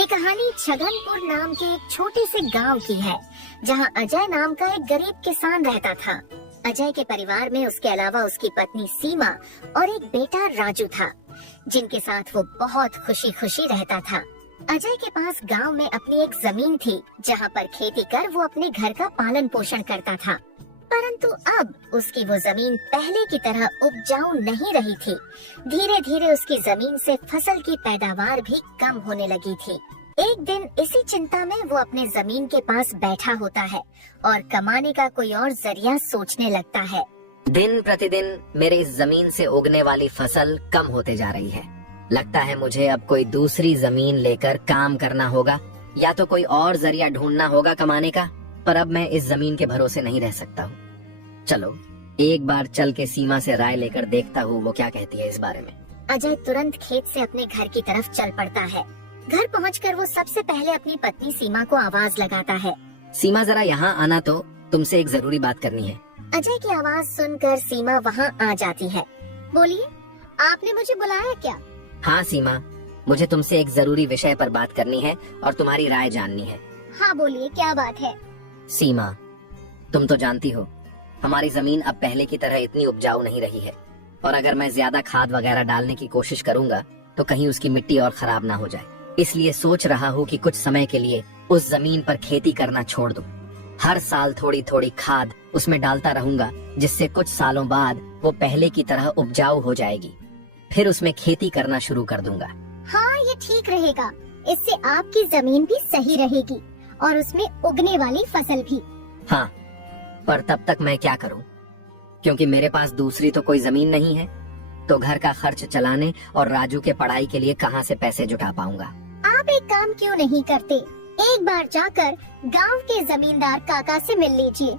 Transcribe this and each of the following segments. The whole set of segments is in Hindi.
ये कहानी छगनपुर नाम के एक छोटे से गांव की है, जहां अजय नाम का एक गरीब किसान रहता था। अजय के परिवार में उसके अलावा उसकी पत्नी सीमा और एक बेटा राजू था, जिनके साथ वो बहुत खुशी खुशी रहता था। अजय के पास गांव में अपनी एक जमीन थी, जहां पर खेती कर वो अपने घर का पालन पोषण करता था। परंतु अब उसकी वो जमीन पहले की तरह उपजाऊ नहीं रही थी। धीरे धीरे उसकी जमीन से फसल की पैदावार भी कम होने लगी थी। एक दिन इसी चिंता में वो अपने जमीन के पास बैठा होता है और कमाने का कोई और जरिया सोचने लगता है। दिन प्रतिदिन मेरे इस जमीन से उगने वाली फसल कम होते जा रही है। लगता है मुझे अब कोई दूसरी जमीन लेकर काम करना होगा, या तो कोई और जरिया ढूंढना होगा कमाने का। पर अब मैं इस जमीन के भरोसे नहीं रह सकता हूँ। चलो एक बार चल के सीमा से राय लेकर देखता हूँ वो क्या कहती है इस बारे में। अजय तुरंत खेत से अपने घर की तरफ चल पड़ता है। घर पहुंचकर वो सबसे पहले अपनी पत्नी सीमा को आवाज लगाता है। सीमा जरा यहाँ आना, तो तुमसे एक जरूरी बात करनी है। अजय की आवाज सुनकर सीमा वहाँ आ जाती है। बोलिए, आपने मुझे बुलाया क्या? हाँ सीमा, मुझे तुमसे एक जरूरी विषय पर बात करनी है और तुम्हारी राय जाननी है। हाँ बोलिए, क्या बात है? सीमा, तुम तो जानती हो हमारी जमीन अब पहले की तरह इतनी उपजाऊ नहीं रही है, और अगर मैं ज्यादा खाद वगैरह डालने की कोशिश करूंगा तो कहीं उसकी मिट्टी और खराब ना हो जाए। इसलिए सोच रहा हूँ कि कुछ समय के लिए उस जमीन पर खेती करना छोड़ दूं। हर साल थोड़ी थोड़ी खाद उसमें डालता रहूंगा, जिससे कुछ सालों बाद वो पहले की तरह उपजाऊ हो जाएगी। फिर उसमें खेती करना शुरू कर दूंगा। हाँ, ये ठीक रहेगा। इससे आपकी जमीन भी सही रहेगी और उसमें उगने वाली फसल भी। हाँ, पर तब तक मैं क्या करूं? क्योंकि मेरे पास दूसरी तो कोई जमीन नहीं है, तो घर का खर्च चलाने और राजू के पढ़ाई के लिए कहां से पैसे जुटा पाऊंगा। आप एक काम क्यों नहीं करते, एक बार जाकर गांव के जमींदार काका से मिल लीजिए।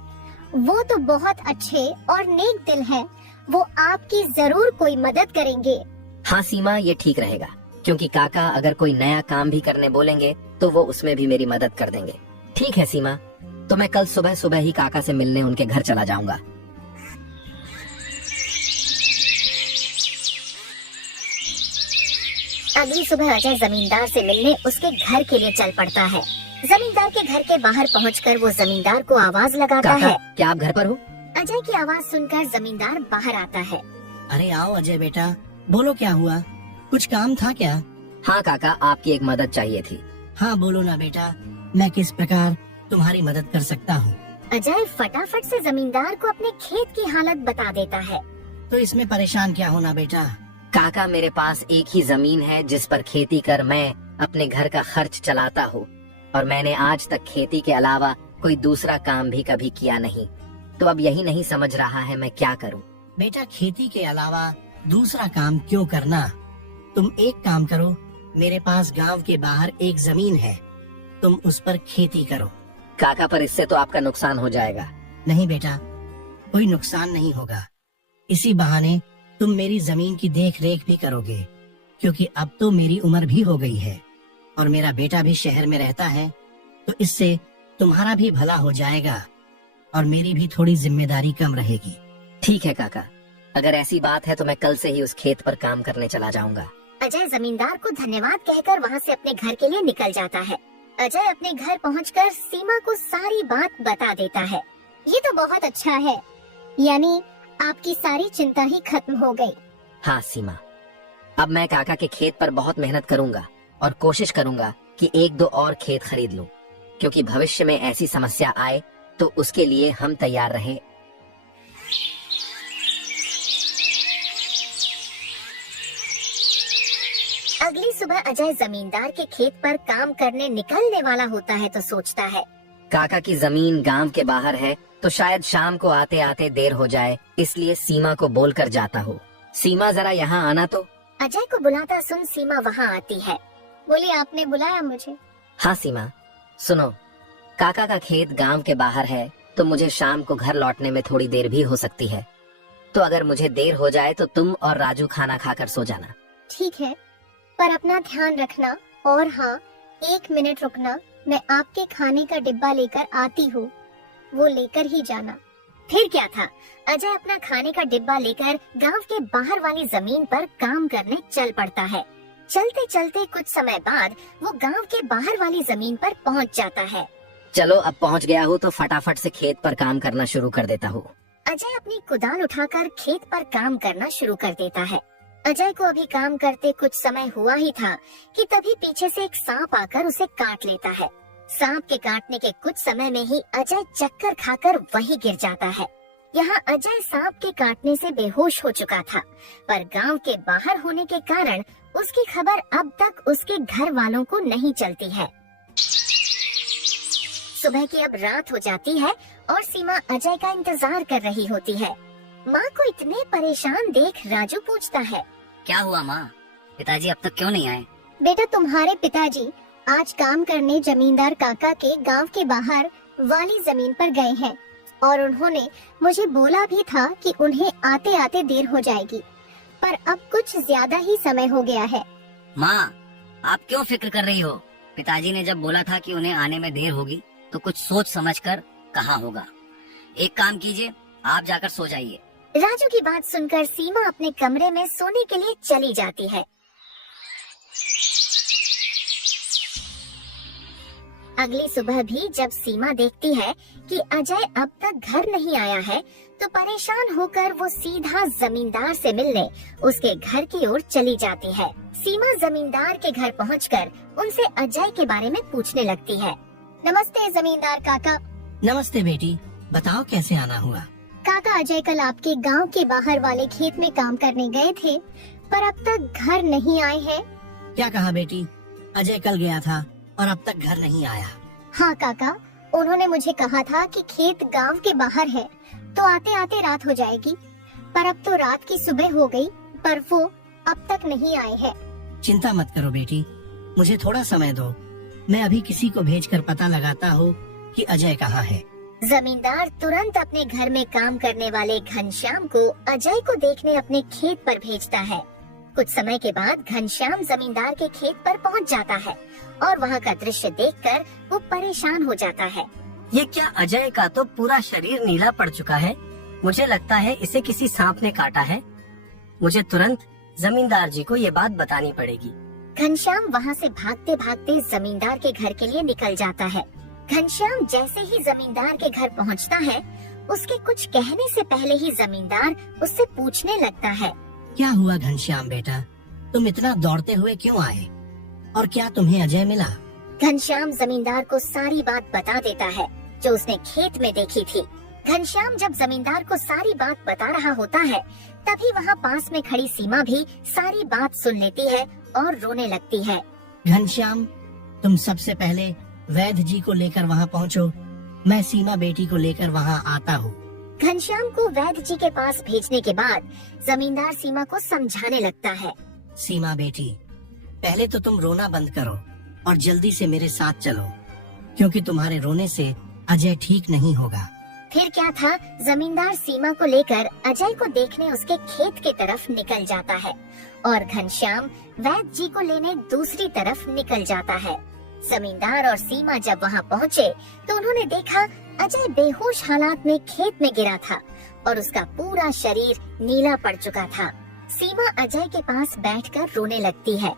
वो तो बहुत अच्छे और नेक दिल है, वो आपकी जरूर कोई मदद करेंगे। हाँ सीमा, ये ठीक रहेगा, क्योंकि काका अगर कोई नया काम भी करने बोलेंगे तो वो उसमें भी मेरी मदद कर देंगे। ठीक है सीमा, तो मैं कल सुबह सुबह ही काका से मिलने उनके घर चला जाऊंगा। अगली सुबह अजय जमींदार से मिलने उसके घर के लिए चल पड़ता है। जमींदार के घर के बाहर पहुंचकर वो जमींदार को आवाज लगाता है। क्या आप घर पर हो? अजय की आवाज सुनकर जमींदार बाहर आता है। अरे आओ अजय बेटा, बोलो क्या हुआ, कुछ काम था क्या? हाँ काका, आपकी एक मदद चाहिए थी। हाँ बोलो ना बेटा, मैं किस प्रकार तुम्हारी मदद कर सकता हूँ? अजय फटाफट से जमींदार को अपने खेत की हालत बता देता है। तो इसमें परेशान क्या होना बेटा। काका, मेरे पास एक ही जमीन है जिस पर खेती कर मैं अपने घर का खर्च चलाता हूँ, और मैंने आज तक खेती के अलावा कोई दूसरा काम भी कभी किया नहीं। तो अब यही नहीं समझ रहा है मैं क्या करूँ। बेटा, खेती के अलावा दूसरा काम क्यों करना, तुम एक काम करो, मेरे पास गांव के बाहर एक जमीन है, तुम उस पर खेती करो। काका, पर इससे तो आपका नुकसान हो जाएगा। नहीं बेटा, कोई नुकसान नहीं होगा। इसी बहाने तुम मेरी जमीन की देख रेख भी करोगे, क्योंकि अब तो मेरी उम्र भी हो गई है और मेरा बेटा भी शहर में रहता है, तो इससे तुम्हारा भी भला हो जाएगा और मेरी भी थोड़ी जिम्मेदारी कम रहेगी। ठीक है काका, अगर ऐसी बात है तो मैं कल से ही उस खेत पर काम करने चला जाऊंगा। अजय जमींदार को धन्यवाद कहकर वहाँ से अपने घर के लिए निकल जाता है। अजय अपने घर पहुंचकर सीमा को सारी बात बता देता है। ये तो बहुत अच्छा है, यानी आपकी सारी चिंता ही खत्म हो गई। हाँ सीमा, अब मैं काका के खेत पर बहुत मेहनत करूंगा और कोशिश करूंगा कि एक दो और खेत खरीद लूं, क्योंकि भविष्य में ऐसी समस्या आए तो उसके लिए हम तैयार रहें। अगली सुबह अजय जमींदार के खेत पर काम करने निकलने वाला होता है तो सोचता है, काका की जमीन गांव के बाहर है, तो शायद शाम को आते आते देर हो जाए, इसलिए सीमा को बोलकर जाता हूँ। सीमा, जरा यहाँ आना तो। अजय को बुलाता सुन सीमा वहाँ आती है। बोली, आपने बुलाया मुझे? हाँ सीमा, सुनो, काका का खेत गांव के बाहर है, तो मुझे शाम को घर लौटने में थोड़ी देर भी हो सकती है। तो अगर मुझे देर हो जाए तो तुम और राजू खाना खाकर सो जाना। ठीक है, पर अपना ध्यान रखना। और हाँ, 1 मिनट रुकना, मैं आपके खाने का डिब्बा लेकर आती हूँ, वो लेकर ही जाना। फिर क्या था, अजय अपना खाने का डिब्बा लेकर गांव के बाहर वाली जमीन पर काम करने चल पड़ता है। चलते चलते कुछ समय बाद वो गांव के बाहर वाली जमीन पर पहुंच जाता है। चलो अब पहुंच गया हूँ तो फटाफट से खेत पर काम करना शुरू कर देता हूँ। अजय अपनी कुदाल उठाकर खेत पर काम करना शुरू कर देता है। अजय को अभी काम करते कुछ समय हुआ ही था कि तभी पीछे से एक सांप आकर उसे काट लेता है। सांप के काटने के कुछ समय में ही अजय चक्कर खाकर वहीं गिर जाता है। यहाँ अजय सांप के काटने से बेहोश हो चुका था, पर गांव के बाहर होने के कारण उसकी खबर अब तक उसके घर वालों को नहीं चलती है। सुबह की अब रात हो जाती है और सीमा अजय का इंतजार कर रही होती है। माँ को इतने परेशान देख राजू पूछता है, क्या हुआ माँ? पिताजी अब तक क्यों नहीं आए? बेटा तुम्हारे पिताजी आज काम करने जमींदार काका के गांव के बाहर वाली जमीन पर गए हैं और उन्होंने मुझे बोला भी था कि उन्हें आते आते देर हो जाएगी, पर अब कुछ ज्यादा ही समय हो गया है। माँ, आप क्यों फिक्र कर रही हो? पिताजी ने जब बोला था कि उन्हें आने में देर होगी तो कुछ सोच समझकर कहा होगा। एक काम कीजिए, आप जाकर सो जाइए। राजू की बात सुनकर सीमा अपने कमरे में सोने के लिए चली जाती है। अगली सुबह भी जब सीमा देखती है कि अजय अब तक घर नहीं आया है, तो परेशान होकर वो सीधा जमींदार से मिलने उसके घर की ओर चली जाती है। सीमा जमींदार के घर पहुंचकर उनसे अजय के बारे में पूछने लगती है। नमस्ते जमींदार काका। नमस्ते बेटी, बताओ कैसे आना हुआ? काका, अजय कल आपके गांव के बाहर वाले खेत में काम करने गए थे, पर अब तक घर नहीं आए हैं। क्या कहा बेटी? अजय कल गया था और अब तक घर नहीं आया? हाँ काका, उन्होंने मुझे कहा था कि खेत गांव के बाहर है तो आते आते रात हो जाएगी, पर अब तो रात की सुबह हो गई, पर वो अब तक नहीं आए हैं। चिंता मत करो बेटी, मुझे थोड़ा समय दो, मैं अभी किसी को भेजकर पता लगाता हूँ कि अजय कहाँ है। जमींदार तुरंत अपने घर में काम करने वाले घनश्याम को अजय को देखने अपने खेत पर भेजता है। कुछ समय के बाद घनश्याम जमींदार के खेत पर पहुंच जाता है और वहां का दृश्य देखकर वो परेशान हो जाता है। ये क्या, अजय का तो पूरा शरीर नीला पड़ चुका है। मुझे लगता है इसे किसी सांप ने काटा है। मुझे तुरंत जमींदार जी को ये बात बतानी पड़ेगी। घनश्याम वहां से भागते भागते जमींदार के घर के लिए निकल जाता है। घनश्याम जैसे ही जमींदार के घर पहुंचता है, उसके कुछ कहने से पहले ही जमींदार उससे पूछने लगता है। क्या हुआ घनश्याम बेटा, तुम इतना दौड़ते हुए क्यों आए और क्या तुम्हें अजय मिला? घनश्याम जमींदार को सारी बात बता देता है जो उसने खेत में देखी थी। घनश्याम जब जमींदार को सारी बात बता रहा होता है, तभी वहाँ पास में खड़ी सीमा भी सारी बात सुन लेती है और रोने लगती है। घनश्याम, तुम सबसे पहले वैद्य जी को लेकर वहाँ पहुँचो, मैं सीमा बेटी को लेकर वहाँ आता हूँ। घनश्याम को वैद्य जी के पास भेजने के बाद जमींदार सीमा को समझाने लगता है। सीमा बेटी, पहले तो तुम रोना बंद करो और जल्दी से मेरे साथ चलो, क्योंकि तुम्हारे रोने से अजय ठीक नहीं होगा। फिर क्या था, जमींदार सीमा को लेकर अजय को देखने उसके खेत की तरफ निकल जाता है और घनश्याम वैद्य जी को लेने दूसरी तरफ निकल जाता है। जमींदार और सीमा जब वहाँ पहुँचे तो उन्होंने देखा अजय बेहोश हालात में खेत में गिरा था और उसका पूरा शरीर नीला पड़ चुका था। सीमा अजय के पास बैठकर रोने लगती है।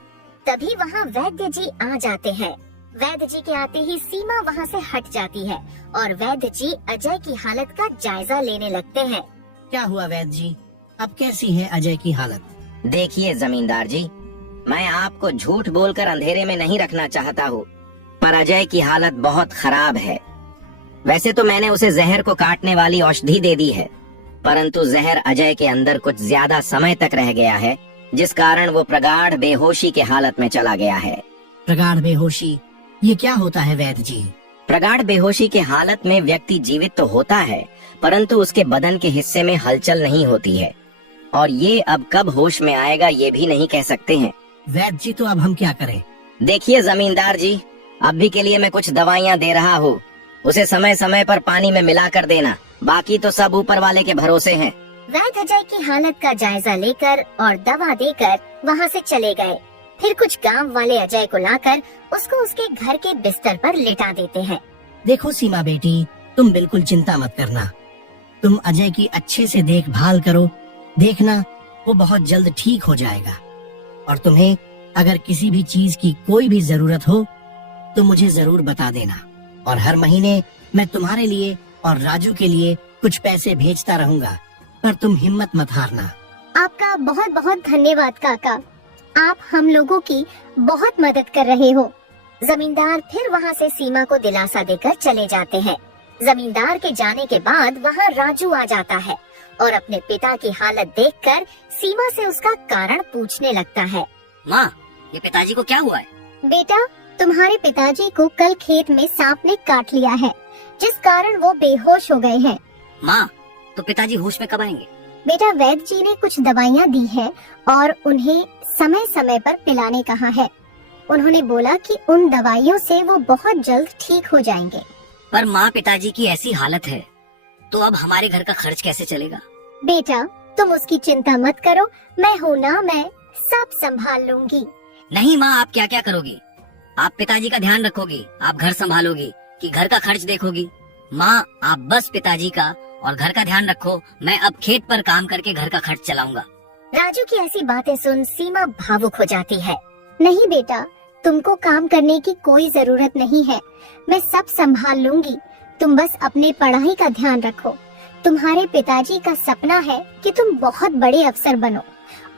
तभी वहाँ वैद्य जी आ जाते हैं। वैद्य जी के आते ही सीमा वहाँ से हट जाती है और वैद्य जी अजय की हालत का जायजा लेने लगते हैं। क्या हुआ वैद्य जी, अब कैसी है अजय की हालत? देखिए जमींदार जी, मैं आपको झूठ बोलकर अंधेरे में नहीं रखना चाहता हूँ, पर अजय की हालत बहुत खराब है। वैसे तो मैंने उसे जहर को काटने वाली औषधि दे दी है, परंतु जहर अजय के अंदर कुछ ज्यादा समय तक रह गया है, जिस कारण वो प्रगाढ़ बेहोशी के हालत में चला गया है। प्रगाढ़ बेहोशी, ये क्या होता है वैद्य जी? प्रगाढ़ बेहोशी के हालत में व्यक्ति जीवित तो होता है, परंतु उसके बदन के हिस्से में हलचल नहीं होती है, और ये अब कब होश में आएगा ये भी नहीं कह सकते हैं। वैद्य जी, तो अब हम क्या करें? देखिए जमींदार जी, अभी के लिए मैं कुछ दवाइयाँ दे रहा हूँ, उसे समय समय पर पानी में मिला कर देना, बाकी तो सब ऊपर वाले के भरोसे हैं। वैद्य अजय की हालत का जायजा लेकर और दवा देकर वहाँ से चले गए। फिर कुछ गांव वाले अजय को लाकर उसको उसके घर के बिस्तर पर लिटा देते हैं। देखो सीमा बेटी, तुम बिल्कुल चिंता मत करना, तुम अजय की अच्छे से देखभाल करो, देखना वो बहुत जल्द ठीक हो जाएगा और तुम्हें अगर किसी भी चीज की कोई भी जरूरत हो तो मुझे जरूर बता देना, और हर महीने मैं तुम्हारे लिए और राजू के लिए कुछ पैसे भेजता रहूंगा, पर तुम हिम्मत मत हारना। आपका बहुत बहुत धन्यवाद काका, आप हम लोगों की बहुत मदद कर रहे हो। जमींदार फिर वहाँ से सीमा को दिलासा देकर चले जाते हैं। जमींदार के जाने के बाद वहाँ राजू आ जाता है और अपने पिता की हालत देखकर सीमा से उसका कारण पूछने लगता है। माँ, ये पिताजी को क्या हुआ है? बेटा, तुम्हारे पिताजी को कल खेत में सांप ने काट लिया है, जिस कारण वो बेहोश हो गए हैं। माँ, तो पिताजी होश में कब आएंगे? बेटा, वैद्य जी ने कुछ दवाइयाँ दी हैं और उन्हें समय समय पर पिलाने कहा है। उन्होंने बोला कि उन दवाइयों से वो बहुत जल्द ठीक हो जाएंगे। पर माँ, पिताजी की ऐसी हालत है तो अब हमारे घर का खर्च कैसे चलेगा? बेटा, तुम उसकी चिंता मत करो, मैं हूँ ना, मैं सब संभाल लूंगी। नहीं माँ, आप क्या क्या करोगी? आप पिताजी का ध्यान रखोगी, आप घर संभालोगी कि घर का खर्च देखोगी? माँ, आप बस पिताजी का और घर का ध्यान रखो, मैं अब खेत पर काम करके घर का खर्च चलाऊंगा। राजू की ऐसी बातें सुन सीमा भावुक हो जाती है। नहीं बेटा, तुमको काम करने की कोई जरूरत नहीं है, मैं सब संभाल लूंगी। तुम बस अपने पढ़ाई का ध्यान रखो। तुम्हारे पिताजी का सपना है कि तुम बहुत बड़े अफसर बनो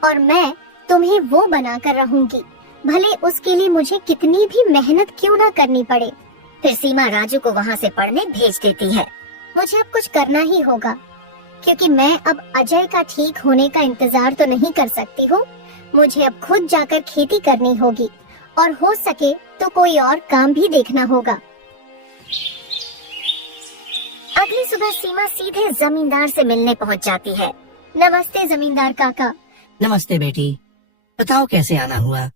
और मैं तुम्हें वो बना कर रहूंगी, भले उसके लिए मुझे कितनी भी मेहनत क्यों ना करनी पड़े। फिर सीमा राजू को वहाँ से पढ़ने भेज देती है। मुझे अब कुछ करना ही होगा, क्योंकि मैं अब अजय का ठीक होने का इंतजार तो नहीं कर सकती हूँ। मुझे अब खुद जाकर खेती करनी होगी और हो सके तो कोई और काम भी देखना होगा। अगली सुबह सीमा सीधे जमींदार से मिलने पहुंच जाती है। नमस्ते जमींदार काका। नमस्ते बेटी, बताओ कैसे आना हुआ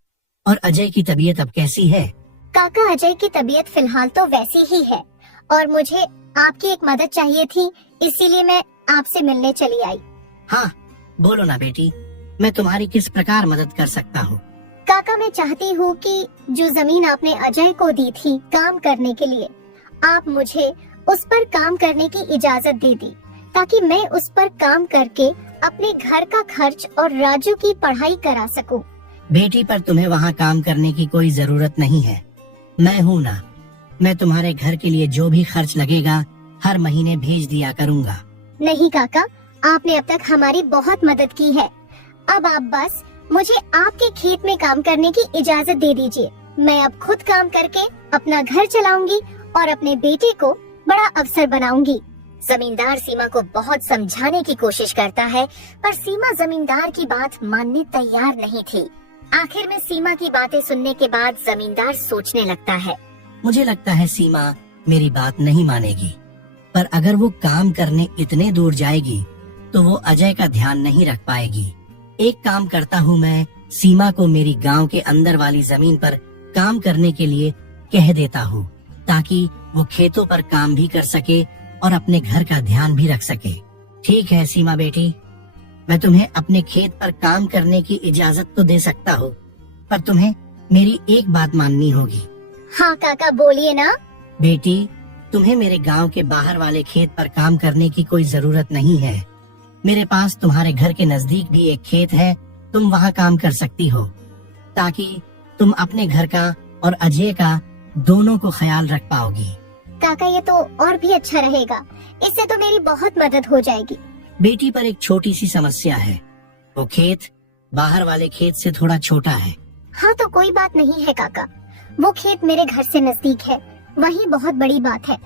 और अजय की तबीयत अब कैसी है? काका, अजय की तबीयत फिलहाल तो वैसी ही है और मुझे आपकी एक मदद चाहिए थी, इसीलिए मैं आपसे मिलने चली आई। हाँ, बोलो ना बेटी, मैं तुम्हारी किस प्रकार मदद कर सकता हूँ? काका, मैं चाहती हूँ कि जो जमीन आपने अजय को दी थी काम करने के लिए, आप मुझे उस पर काम करने की इजाजत दे दी, ताकि मैं उस पर काम करके अपने घर का खर्च और राजू की पढ़ाई करा सकूं। बेटी, पर तुम्हें वहाँ काम करने की कोई जरूरत नहीं है, मैं हूँ ना। मैं तुम्हारे घर के लिए जो भी खर्च लगेगा हर महीने भेज दिया करूँगा। नहीं काका, आपने अब तक हमारी बहुत मदद की है। अब आप बस मुझे आपके खेत में काम करने की इजाजत दे दीजिए। मैं अब खुद काम करके अपना घर चलाऊंगी और अपने बेटे को बड़ा अफसर बनाऊंगी। जमींदार सीमा को बहुत समझाने की कोशिश करता है, पर सीमा जमींदार की बात मानने तैयार नहीं थी। आखिर में सीमा की बातें सुनने के बाद जमींदार सोचने लगता है। मुझे लगता है सीमा मेरी बात नहीं मानेगी, पर अगर वो काम करने इतने दूर जाएगी तो वो अजय का ध्यान नहीं रख पाएगी। एक काम करता हूँ, मैं सीमा को मेरी गांव के अंदर वाली जमीन पर काम करने के लिए कह देता हूँ, ताकि वो खेतों पर काम भी कर सके और अपने घर का ध्यान भी रख सके। ठीक है सीमा बेटी, मैं तुम्हें अपने खेत पर काम करने की इजाजत तो दे सकता हूँ, पर तुम्हें मेरी एक बात माननी होगी। हाँ काका, बोलिए ना। बेटी, तुम्हें मेरे गांव के बाहर वाले खेत पर काम करने की कोई जरूरत नहीं है। मेरे पास तुम्हारे घर के नजदीक भी एक खेत है, तुम वहाँ काम कर सकती हो, ताकि तुम अपने घर का और अजय का दोनों को ख्याल रख पाओगी। काका, ये तो और भी अच्छा रहेगा, इससे तो मेरी बहुत मदद हो जाएगी। बेटी, पर एक छोटी सी समस्या है, वो खेत बाहर वाले खेत से थोड़ा छोटा है। हाँ तो कोई बात नहीं है काका, वो खेत मेरे घर से नजदीक है, वही बहुत बड़ी बात है।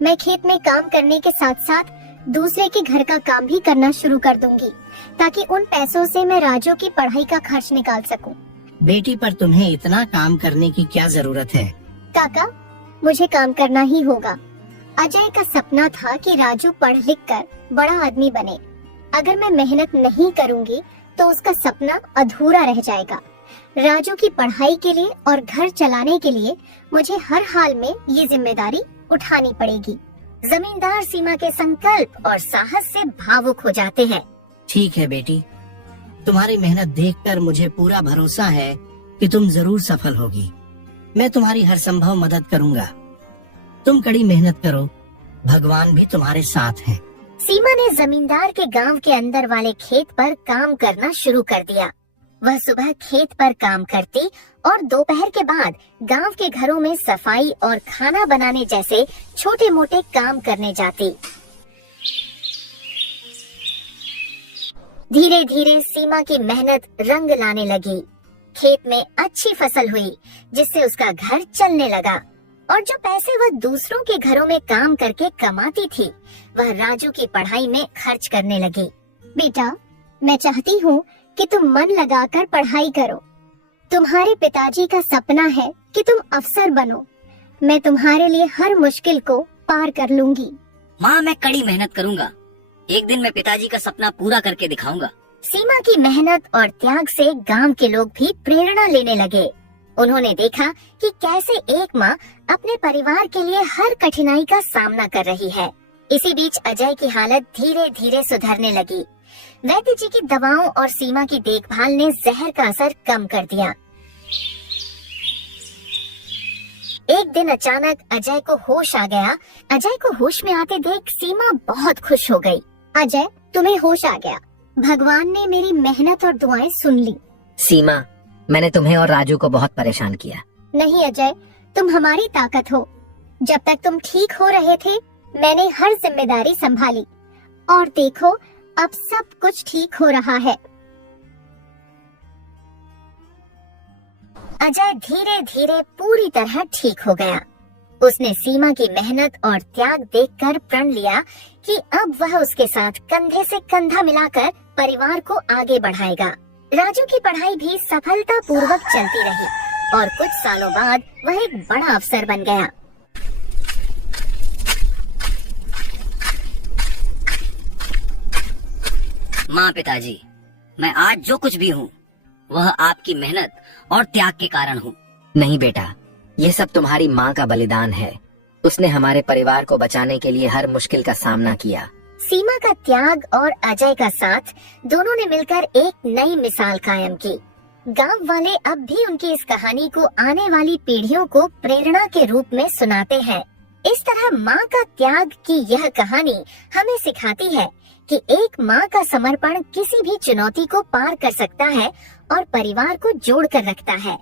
मैं खेत में काम करने के साथ साथ दूसरे के घर का काम भी करना शुरू कर दूंगी, ताकि उन पैसों से मैं राजू की पढ़ाई का खर्च निकाल सकूं। बेटी, पर तुम्हें इतना काम करने की क्या जरूरत है? काका, मुझे काम करना ही होगा। अजय का सपना था कि राजू पढ़ लिख कर बड़ा आदमी बने। अगर मैं मेहनत नहीं करूंगी तो उसका सपना अधूरा रह जाएगा। राजू की पढ़ाई के लिए और घर चलाने के लिए मुझे हर हाल में ये जिम्मेदारी उठानी पड़ेगी। जमींदार सीमा के संकल्प और साहस से भावुक हो जाते हैं। ठीक है बेटी, तुम्हारी मेहनत देखकर मुझे पूरा भरोसा है कि तुम जरूर सफल होगी। मैं तुम्हारी हर संभव मदद करूंगा। तुम कड़ी मेहनत करो, भगवान भी तुम्हारे साथ है। सीमा ने जमींदार के गांव के अंदर वाले खेत पर काम करना शुरू कर दिया। वह सुबह खेत पर काम करती और दोपहर के बाद गांव के घरों में सफाई और खाना बनाने जैसे छोटे मोटे काम करने जाती। धीरे धीरे सीमा की मेहनत रंग लाने लगी। खेत में अच्छी फसल हुई, जिससे उसका घर चलने लगा और जो पैसे वह दूसरों के घरों में काम करके कमाती थी, वह राजू की पढ़ाई में खर्च करने लगी। बेटा, मैं चाहती हूँ कि तुम मन लगाकर पढ़ाई करो। तुम्हारे पिताजी का सपना है कि तुम अफसर बनो। मैं तुम्हारे लिए हर मुश्किल को पार कर लूंगी। माँ, मैं कड़ी मेहनत करूँगा। एक दिन मैं पिताजी का सपना पूरा करके दिखाऊंगा। सीमा की मेहनत और त्याग से गांव के लोग भी प्रेरणा लेने लगे। उन्होंने देखा कि कैसे एक माँ अपने परिवार के लिए हर कठिनाई का सामना कर रही है। इसी बीच अजय की हालत धीरे धीरे सुधरने लगी। वैद्य जी की दवाओं और सीमा की देखभाल ने जहर का असर कम कर दिया। एक दिन अचानक अजय को होश आ गया। अजय को होश में आते देख सीमा बहुत खुश हो गई। अजय, तुम्हें होश आ गया। भगवान ने मेरी मेहनत और दुआएं सुन ली। सीमा, मैंने तुम्हें और राजू को बहुत परेशान किया। नहीं अजय, तुम हमारी ताकत हो। जब तक तुम ठीक हो रहे थे, मैंने हर जिम्मेदारी संभाली और देखो, अब सब कुछ ठीक हो रहा है। अजय धीरे धीरे पूरी तरह ठीक हो गया। उसने सीमा की मेहनत और त्याग देखकर प्रण लिया कि अब वह उसके साथ कंधे से कंधा मिलाकर परिवार को आगे बढ़ाएगा। राजू की पढ़ाई भी सफलतापूर्वक चलती रही और कुछ सालों बाद वह एक बड़ा अफसर बन गया। माँ, पिताजी, मैं आज जो कुछ भी हूँ वह आपकी मेहनत और त्याग के कारण हूँ। नहीं बेटा, ये सब तुम्हारी माँ का बलिदान है। उसने हमारे परिवार को बचाने के लिए हर मुश्किल का सामना किया। सीमा का त्याग और अजय का साथ, दोनों ने मिलकर एक नई मिसाल कायम की। गांव वाले अब भी उनकी इस कहानी को आने वाली पीढ़ियों को प्रेरणा के रूप में सुनाते हैं। इस तरह माँ का त्याग की यह कहानी हमें सिखाती है कि एक माँ का समर्पण किसी भी चुनौती को पार कर सकता है और परिवार को जोड़ कर रखता है।